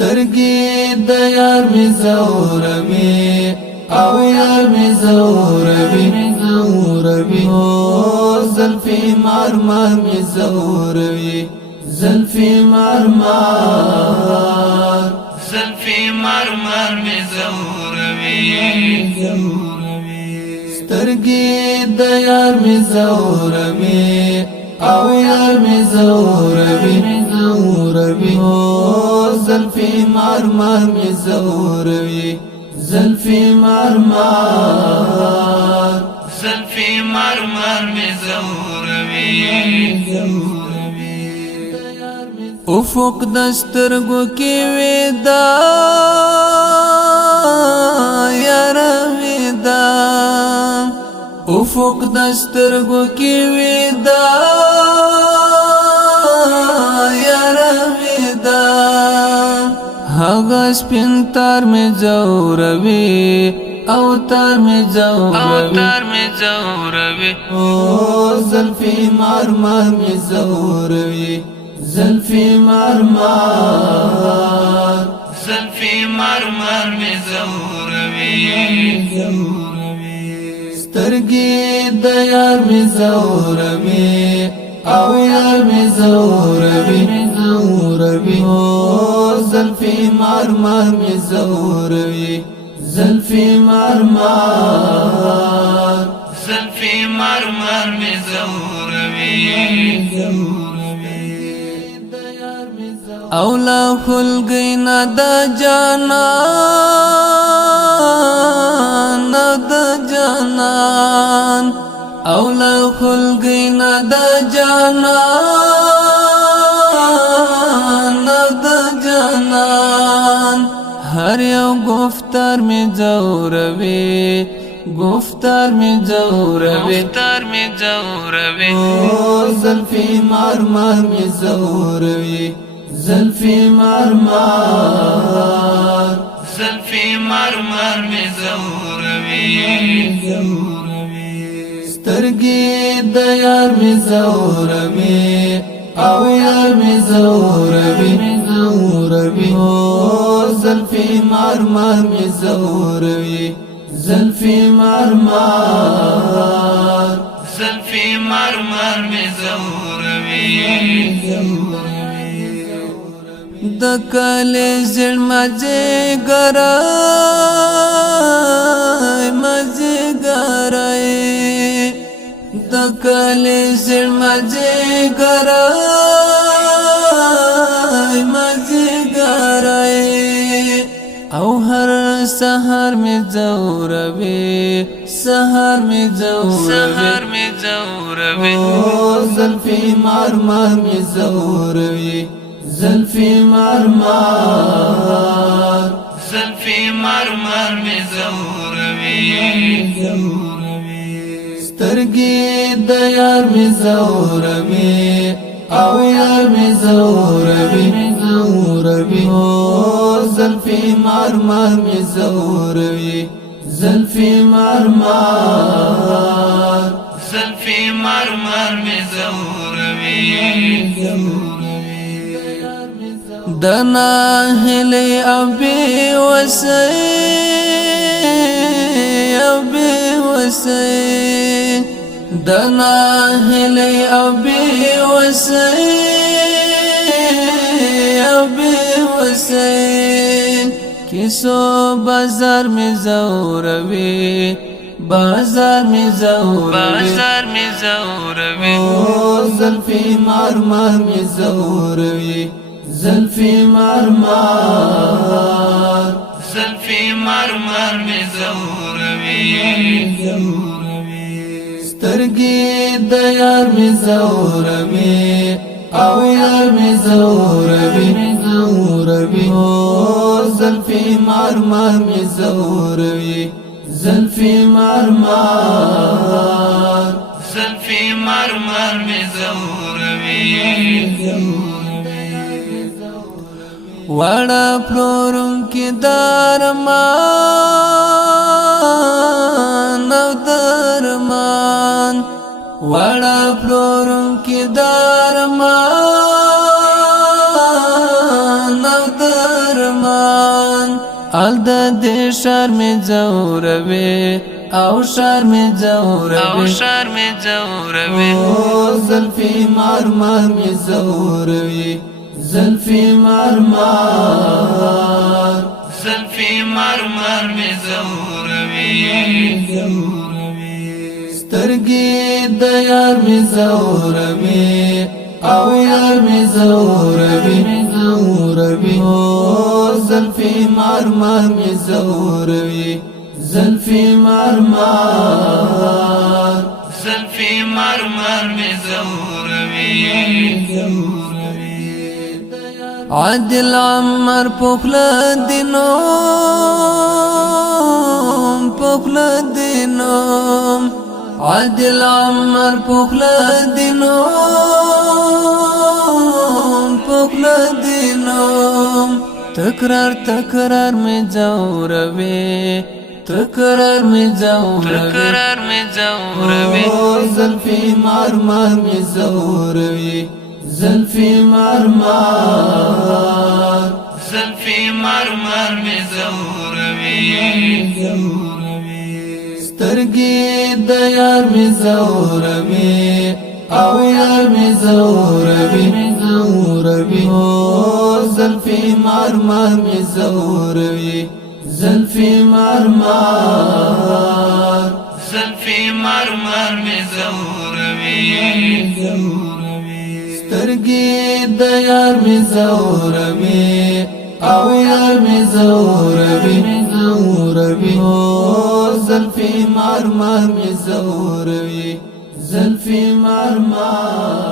سترګې د یار می زوروي او یار می زوروي او زلفي مار مار می زوروي زلفي مار مار می زوروي سترګې د یار می زوروي او یار می زوروي او زلفي مار مار می زوروي زلفي مار می زوروي افق دسترګو کې ودا یار ودا افق دسترګو کې ودا یار ودا هغه سپین تار می زوروي او تار می زوروي او زلفي مار مار می زوروي زلفي مار می زوروي سترګې د یار می زوروي او یار می زوروي او زلفي مار مار می زوروي زلفي مار می زوروي او لا خلقینا دا جانان او لا خلقینا دا جانان هر یو گفتار می زوروي او زلفي مار مار می زوروي زلفي مار می زوروي سترګې د یار می زوروي او یار می زوروي او زلفي مار مار می زوروي زلفي مار می زوروي د کله زړ مزه ګرای د کله زړ مزه ګرای او هر سحر می زوروي او زلفي مار مار می زوروي زلفي مار می زوروي سترګې د یار می زوروي او یار می زوروي او زلفي مار مار می زوروي زلفي مار می زوروي دنا هلي ابي وسي دنا هلي ابي وسي کیسو بازار می زوروي او زلفي مار مار می زوروي زلفي مار می زوروي سترګې د یار می زوروي او یار می زوروي او زلفي مار مار می زوروي زلفي مار می زوروي وړه پلورم کې درمان وړه پلورم کې درمان او ارمان ال د دې شر می زوروي او شر می زوروي زلفي مرمر می زوروي زلفي مرمر می زوروي سترګې د یار می زوروي او یار می زوروي زلفي مرمر می زوروي زلفي مرمر می زوروي عادل عمر پخلا دینوم عادل عمر پخلا دینوم تکرار می زوروي زلفي مرمر می زوروي زلفي مرمر می زوروي سترګې د یار می زوروي او یار می زوروي زلفي مرمر می زوروي زلفي مرمر می زوروي سترګې د یار می زوروي او یار می زوروي زلفي مرمر می زوروي زلفي مرمر